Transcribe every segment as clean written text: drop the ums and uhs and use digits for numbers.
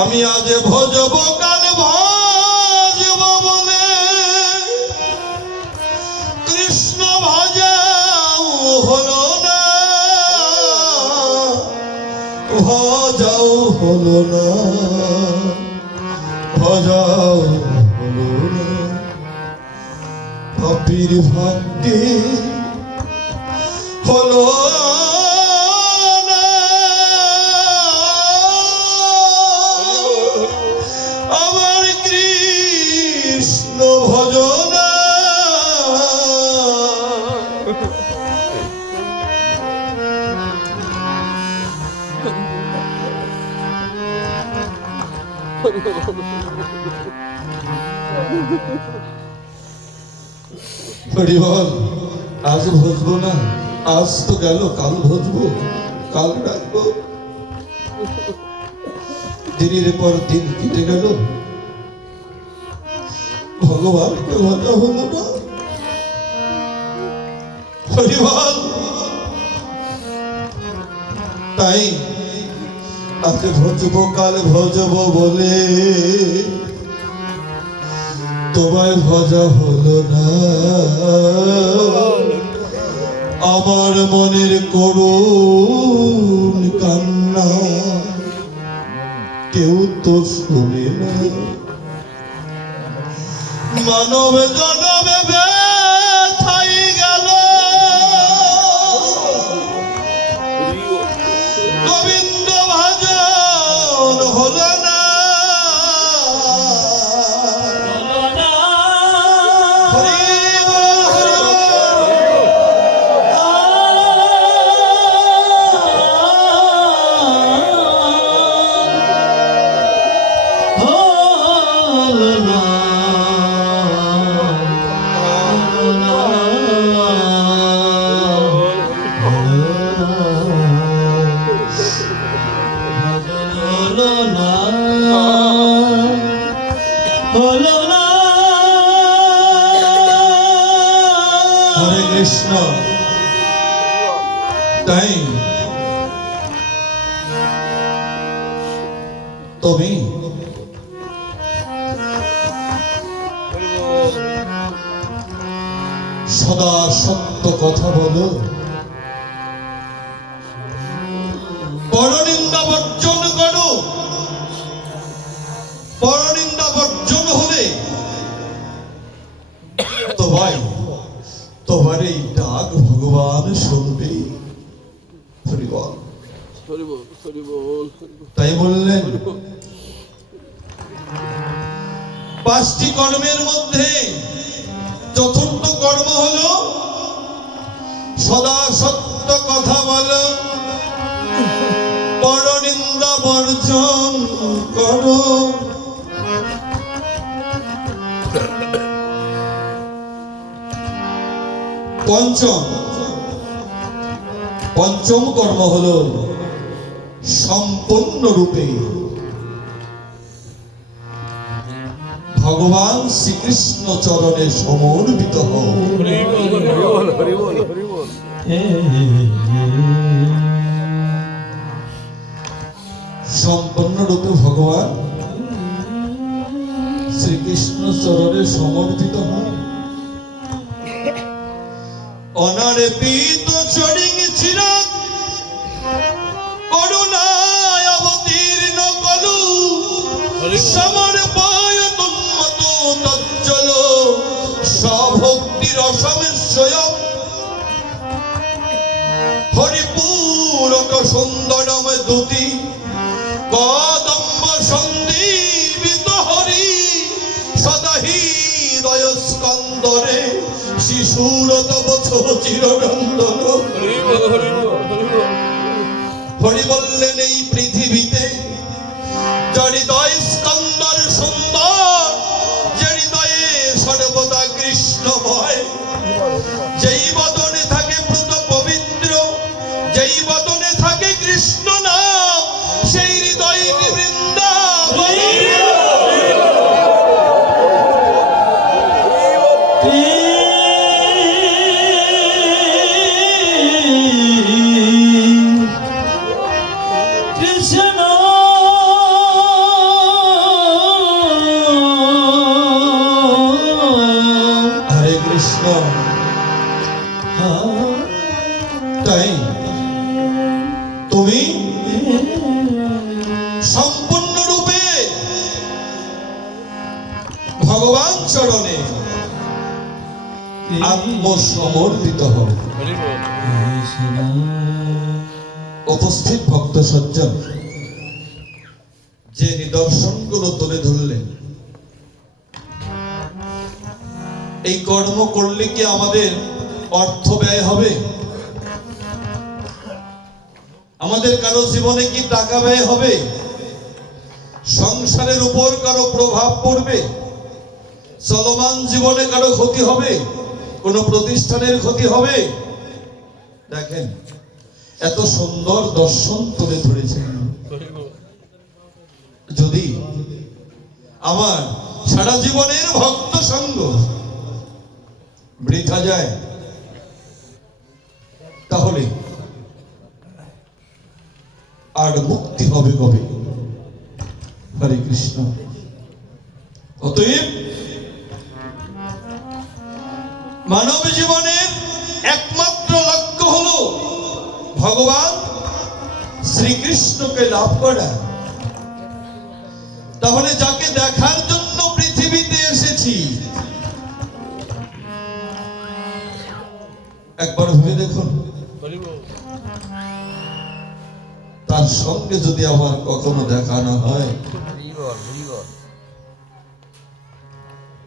আমি আজ ভজব কাল ভজব বলে কৃষ্ণ ভজাও হলো না, ভজাও হলো না, ভজাও হলো না। পাপীর ভাগ্যে হলো আমার কৃষ্ণ ভজনা। হরিবল, আজ ভজবো না, আজ তো গেল, কাল ভজবো, কাল ডাকবো। দিনের পর দিন কেটে গেল, ভগবানকে ভাজা হলো না। হরিবল, তাই আজ ভজবো কাল ভজবো বলে তোমায় ভজা হলো না। আমার মনের করুণ কান্না কেউ তো শুনে না। মানব জনমে ব্যথাই গেল, গোবিন্দ ভজন হলো না। হরে কৃষ্ণ। তাই তুমি সদা সত্য কথা বলো, পরনিন্দা বর্জন করো। পরনিন্দা বর্জন হলে তোমার এই ডাক ভগবান শুনবে। তাই বললেন, পাঁচটি কর্মের মধ্যে চতুর্থ কর্ম হলো সদা সত্য কথা বলো, পরনিন্দা বর্জন করো। পঞ্চম কর্ম হলো সম্পূর্ণরূপে ভগবান শ্রীকৃষ্ণ চরণে সমর্পিত হও। সম্পূর্ণরূপে ভগবান শ্রীকৃষ্ণ চরণে সমর্পিত হও। অনার্পিত চরিং ছিল করুণায় অবতীর্ণ কলু, সমর্পয় তুন্মত তজ্জল স্বভক্তি রসমস্বয়ং। হরিপুরক সুন্দরম দুতি কদম্ব সন্দীপিত হরি, সদা হৃদয় স্কন্দরে শিশুর তব চিররন্দন। হরি বললেন, এই পৃথিবীতে যে হৃদয় স্কন্দর সুন্দর, যে হৃদয়ে সর্বদা কৃষ্ণময়, যেই বদনে থাকে ব্রত পবিত্র, যেই বদনে থাকে কৃষ্ণ নাম, সেই হৃদয়টি বৃন্দাবন। Krishna আত্মসমর্পিত হও। উপস্থিত ভক্ত সজ্জন, যে নিদর্শনগুলো তুলে ধরলেন, এই কর্ম করলে কি আমাদের অর্থ ব্যয় হবে? আমাদের কারো জীবনে কি টাকা ব্যয় হবে? সংসারের উপর কারো প্রভাব পড়বে? চলমান জীবনে কারো ক্ষতি হবে? কোন প্রতিষ্ঠানের ক্ষতি হবে? দেখেন, এত সুন্দর দর্শন তুলে ধরেছেন। যদি আমার সারা জীবনের ভক্ত সঙ্গ বৃথা যায়, তাহলে আর মুক্তি হবে কবে? হরে কৃষ্ণ। অতএব মানব জীবনের একমাত্র লক্ষ্য হলো ভগবান শ্রীকৃষ্ণকে লাভ করা। তাহলে যাকে দেখার জন্য পৃথিবীতে এসেছি, একবার ভেবে দেখুন, তার সঙ্গে যদি আমার কখনো দেখা না হয়,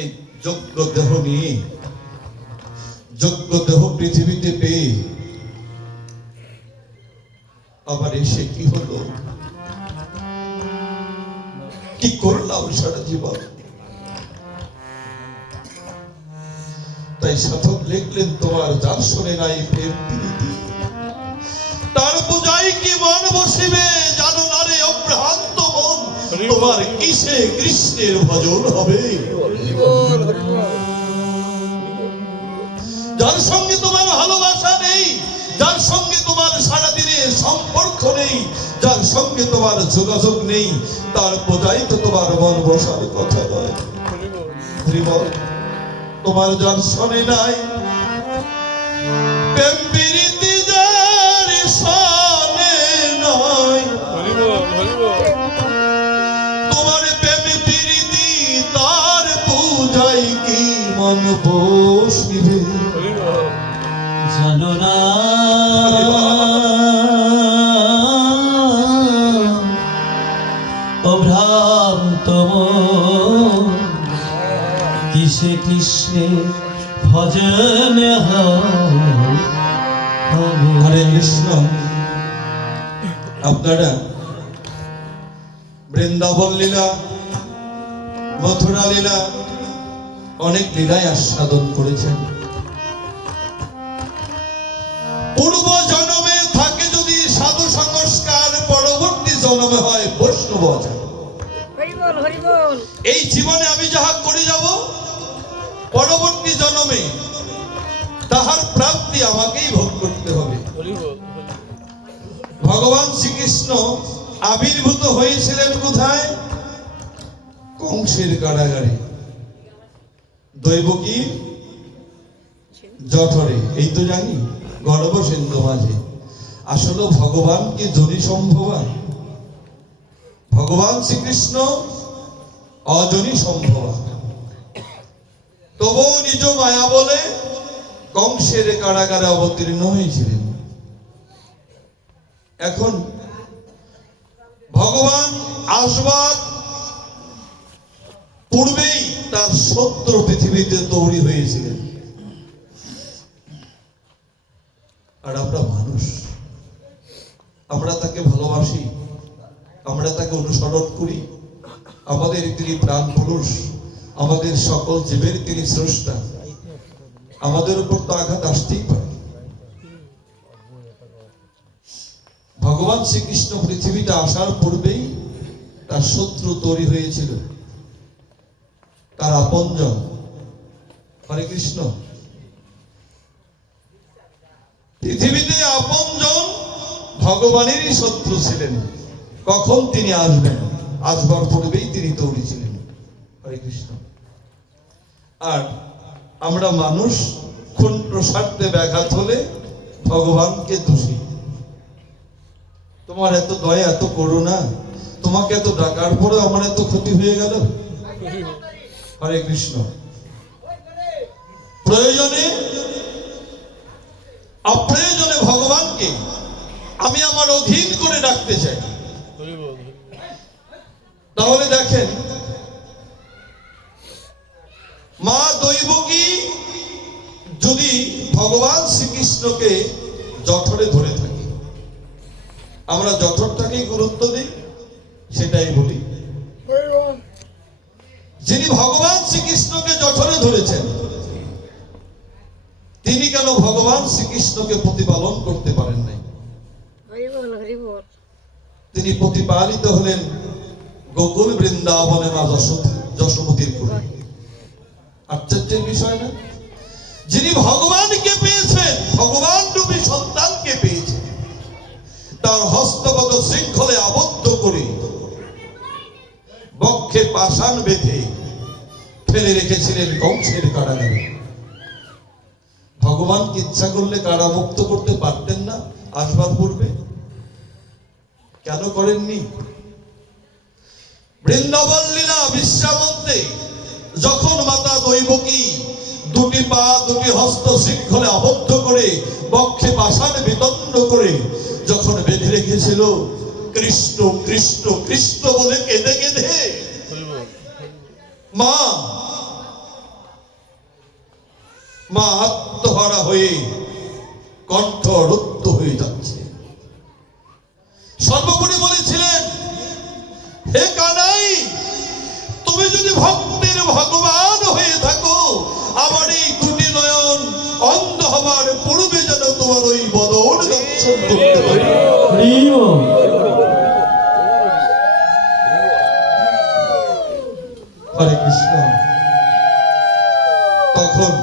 এই যোগ্য দেহ নিয়ে, যোগ্য দেহ পৃথিবীতে পেয়ে আবার এসে কি হলো, কি করলাম সারা জীবন? তাই সাধক লিখলেন, তোমার যার শোনে নাই প্রেম প্রীতি, তার পূজায় কি মন বসিবে, জানো না রে অভ্রান্ত মন, তোমার কিসে কৃষ্ণের ভজন হবে? যার সঙ্গে তোমার ভালোবাসা নেই, যার সঙ্গে তোমার সারাদিনের সম্পর্ক নেই, যার সঙ্গে তোমার যোগাযোগ নেই, তার পূজায় তো তোমার মন বসার কথা নয়। তোমার যার শোনে নাই প্রেম প্রীতি, যার শোনে নাই তোমার প্রেম প্রীতি, তার পূজায় কি মন বসিবে, জানো না অভ্রান্ত মন, কিসে কৃষ্ণের ভজন হবে? হরে কৃষ্ণ। আপনারা বৃন্দাবন লীলা, মথুরা লীলা, অনেক লীলায় আস্বাদন করেছেন। পূর্ব জন্মে থাকে যদি সাধু সংস্কার, পরবর্তী জন্মে হয় বৈষ্ণব আচার। এই জীবনে আমি যাহা করে যাব, পরবর্তী জন্মে তাহার প্রাপ্তি আমাকেই ভোগ করতে হবে। ভগবান শ্রীকৃষ্ণ আবির্ভূত হয়েছিলেন কোথায়? কংসের কারাগারে, দৈবকীর জঠরে, এই তো জানি, গর্ভসিন্ধু মাঝে। আসলে ভগবান কি যোনি সম্ভবা? ভগবান শ্রীকৃষ্ণ অযোনি সম্ভবা, তবুও নিজ মায়া বলে কংসের কারাগারে অবতীর্ণ হয়েছিলেন। এখন ভগবান আসবার পূর্বেই তার শত্রু পৃথিবীতে তৈরি হয়েছিলেন। আর আমরা মানুষ, আমরা তাকে ভালোবাসি, আমরা তাকে অনুসরণ করি। আমাদের তিনি প্রাণ পুরুষ, আমাদের সকল জীবের তিনি স্রষ্টা। আমাদের উপর তো আঘাত আসতেই পারে। ভগবান শ্রীকৃষ্ণ পৃথিবীতে আসার পূর্বেই তার শত্রু তৈরি হয়েছিল, তার আপনজন। হরে কৃষ্ণ। পৃথিবীতে আপনজন ভগবানেরই শত্রু ছিলেন। কখন তিনি আসবেন, আসবার পূর্বেই তিনি তৈরি ছিলেন। হরে কৃষ্ণ। আর আমরা মানুষ, ক্ষুণ্ণ স্বার্থে ব্যাঘাত হলে ভগবানকে দোষী। তোমার এত দয়া, এত করুণা, তোমাকে এত ডাকার পরে আমার এত ক্ষতি হয়ে গেল। হরে কৃষ্ণ। প্রয়োজনে অপ্রয়োজনে ভগবানকে আমি আমার অধীন করে রাখতে চাই। তাহলে দেখেন, মা দৈবকী যদি ভগবান শ্রীকৃষ্ণকে জঠরে ধরে থাকি, আমরা জঠরটাকেই গুরুত্ব দিই, সেটাই বলি। যিনি ভগবান শ্রীকৃষ্ণকে জঠরে ধরেছেন, তিনি কেন ভগবান শ্রীকৃষ্ণকে প্রতিপালন করতে পারেন নাই? তিনি প্রতিপালিত হলেন গোকুল বৃন্দাবনে মা যশোমতীর কোলে। আশ্চর্যের বিষয় না? যিনি ভগবানকে পেয়েছেন, ভগবান রূপী সন্তানকে পেয়েছেন, তার হস্তগত শৃঙ্খলে আবদ্ধ করে বক্ষে পাষাণ বেঁধে ফেলে রেখেছিলেন কংসের কারাগারে। ভগবান ইচ্ছা করলে কারামুক্ত করতে পারতেন না আসবার পূর্বে? কেন করেননি? বৃন্দাবন লীলা বিশ্রামন্তে যখন মাতা দৈবকী দুটি পা দুটি হস্ত শৃঙ্খলে আবদ্ধ করে বক্ষে পাষাণ বিতন্ন করে যখন বেঁধে রেখেছিল, কৃষ্ণ কৃষ্ণ কৃষ্ণ বলে কেঁদে কেঁদে মা আত্মহারা হয়ে কণ্ঠ রুদ্ধ হয়ে যাচ্ছে। সর্বোপরি বলেছিলেন, হে কানাই, তুমি যদি ভক্তের ভগবান হয়ে থাকো, আমার এই দুটি নয়ন অন্ধ হবার পূর্বে যেন তোমার ওই বদন দর্শন করতে পারি। হরে কৃষ্ণ। তখন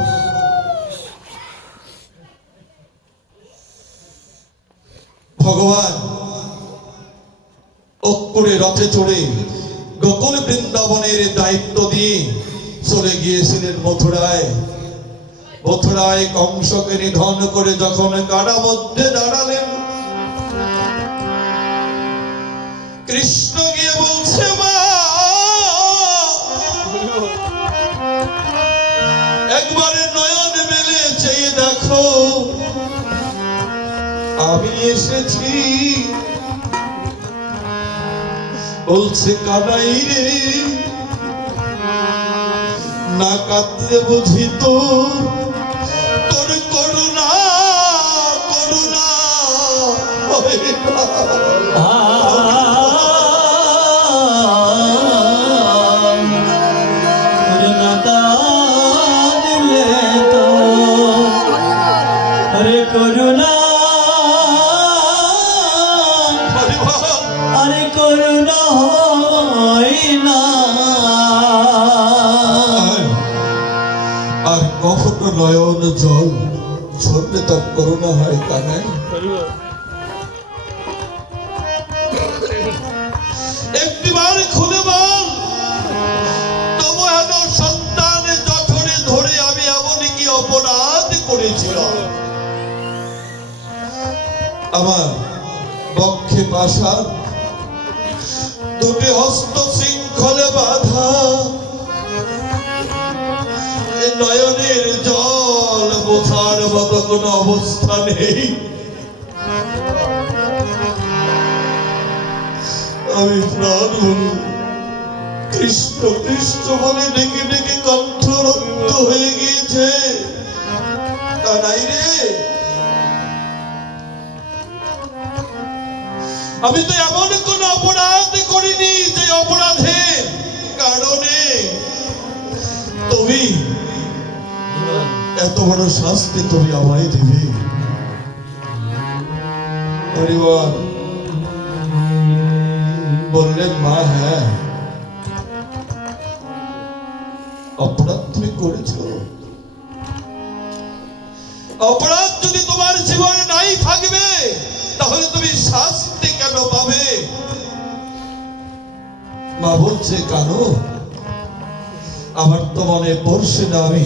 ভগবান অক্ষরে রথে চড়ে গোকুল বৃন্দাবনের দায়িত্ব দিয়ে চলে গিয়েছিলেন মথুরায়। মথুরায় কংসকে নিধন করে যখন কারা মধ্যে দাঁড়ালেন, কৃষ্ণ গিয়ে বলছে, মা একবারে নয়ন মেলে চেয়ে দেখো, আমি এসেছি। বলছে, কানাই রে, না কাঁদলে বুঝি তোর করুণা করুণা করুণা আরে করুণা হয় না। আর কখনো নয়ন জল ঝরলে তার করুণা হয় কানাই? একটিবার খুলে বল, তবু এত সন্তান জঠরে ধরে আমি এমন কি অপরাধ করেছিলাম? আমার বক্ষে পাষাণ, দুটি হস্ত শৃঙ্খলে বাঁধা, নয়নের জল বোঝার মতো কোন অবস্থা নেই। আমি প্রাণ কৃষ্ণ কৃষ্ণ বলে ডেকে ডেকে কণ্ঠ রুদ্ধ হয়ে গিয়েছে। কানাই রে, আমি তো এমন কোন অপরাধ করিনি যে অপরাধের কারণে তুমি এত বড় শাস্তি তুমি আমায় দিবে। পরিবার বললেন, মা হ্যাঁ, অপরাধ তুমি করেছ। অপরাধ যদি তোমার জীবনে নাই থাকবে, তাহলে তুমি শাস্তি কেন পাবে? মা বলছে, কেন? আমার তো মনে পড়ছে না আমি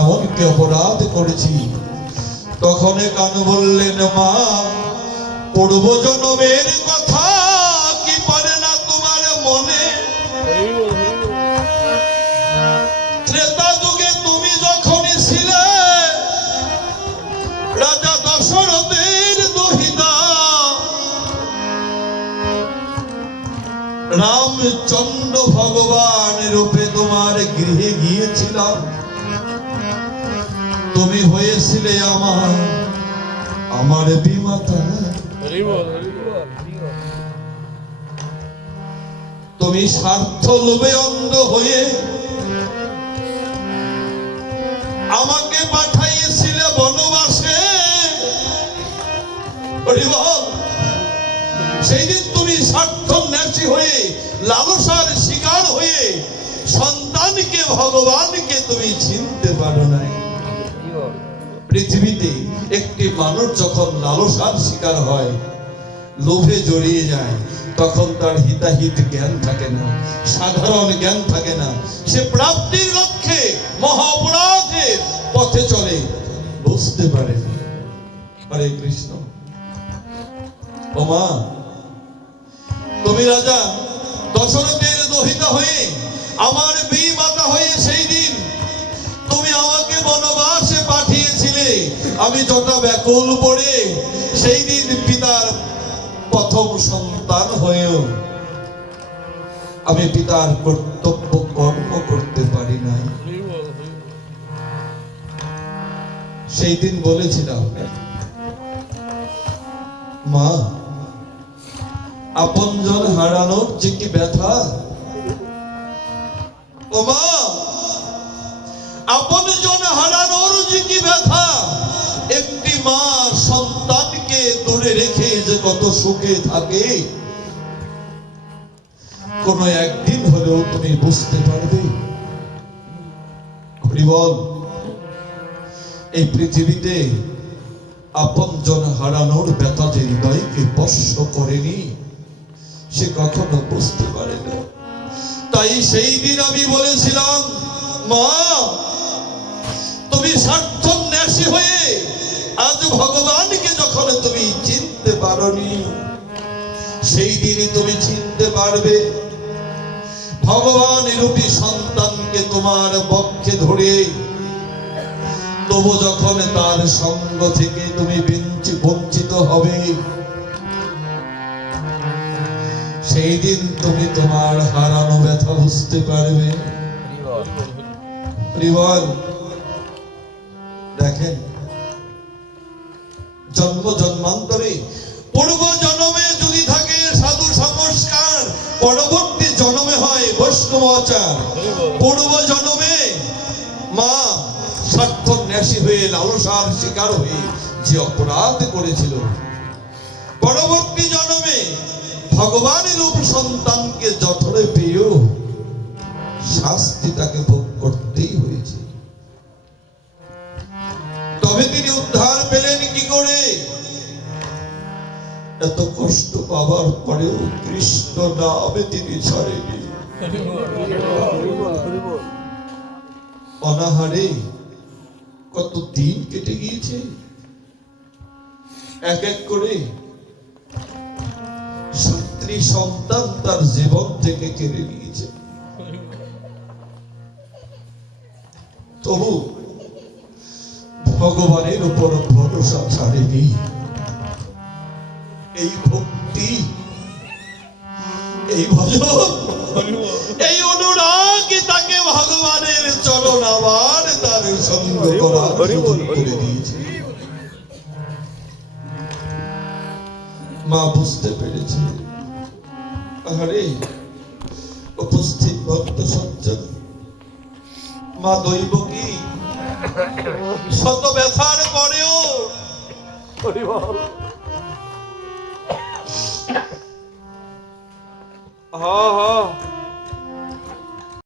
এমন কি অপরাধ করেছি। তখন কানু বললেন, মা পূর্ব জন্মের কথা কি পারে না তোমার মনে? ত্রেতা যুগে তুমি যখন ছিলে রামচন্দ্র ভগবান রূপে তোমার গৃহে গিয়েছিলাম, তুমি হয়েছিলে আমার বিমাতা। তুমি স্বার্থ লোভে অন্ধ হয়ে আমাকে পাঠাইয়েছিলে বনবাসে। সেই দিন তুমি স্বার্থন্যাসী হয়ে লালসার শিকার হয়ে সন্তানকে ভগবানকে তুমি চিনতে পারো নাই। পৃথিবীতে একটি মানুষ যখন লালসার শিকার হয়, লোভে জড়িয়ে যায়, তখন তার হিতাহিত জ্ঞান থাকে না, সাধারণ জ্ঞান থাকে না। সে প্রাপ্তির লক্ষ্যে মহা অপরাধের পথে চলে, বুঝতে পারে না। হরে কৃষ্ণ। ও মা, তুমি রাজা দশরথের দহিতা হয়ে আমার বিমাতা হয়ে সেই দিন তুমি আমাকে বনবাসে পাঠিয়েছিলে। আমি যটা ব্যাকুল পড়ে সেই দিন পিতার প্রথম সন্তান হয়েও আমি পিতার কর্তব্য কর্ম করতে পারি নাই। সেই দিন বলেছিলাম, মা, আপনজন হারানোর যে কি ব্যথা। ও মা, আপনজন হারানোর যে কি ব্যথা। একটি মা সন্তানকে দূরে রেখে যে কত সুখে থাকে, কোন একদিন হলেও তুমি বুঝতে পারবে। হরি বল। এই পৃথিবীতে আপনজন হারানোর ব্যথা যে হৃদয়কে স্পর্শ করেনি, সে কখনো বুঝতে পারে না। তাই সেই দিন আমি বলেছিলাম, মা, তুমি স্বার্থন্যাসী হয়ে আজ ভগবানকে যখন তুমি চিনতে পারোনি, সেই দিনই তুমি চিনতে পারবে। ভগবান রূপী সন্তানকে তোমার বক্ষে ধরে তবু যখন তার সঙ্গ থেকে তুমি বঞ্চিত হবে, সেই দিন তুমি তোমার হারানো ব্যথা বুঝতে পারবে। দেখেন, জন্ম জন্মান্তরে পূর্ব জন্মে যদি থাকে সাধু সংস্কার, পরবর্তী জন্মে হয় বৈষ্ণব আচার। পূর্ব জন্মে মা স্বার্থন্যাসী হয়ে লালসার শিকার হয়ে যে অপরাধ করেছিল, পরবর্তী জন্মে ভগবানের রূপ সন্তানকে জঠরে পেয়েও শাস্তি তাকে ভোগ করতেই হয়েছে। তবে তিনি উদ্ধার পেলেন কি করে? এত কষ্ট পাবার পরেও কৃষ্ণ নামে তিনি ছাড়েনি। অনাহারে কত দিন কেটে গিয়েছে, এক এক করে স্ত্রী সন্তান তার জীবন থেকে কেড়ে নিয়েছে। তবু ভগবানের উপর ভরসা ছাড়েনি। এই ভক্তি, এই ভজন, এই অনুরাগ তাকে ভগবানের চরণ আবার তার সঙ্গ করার সুযোগ করে দিয়েছে। মা বুঝতে পেরেছে। আরে উপস্থিত ভক্ত সজ্জন, মা দৈব কি শত ব্যথার পরেও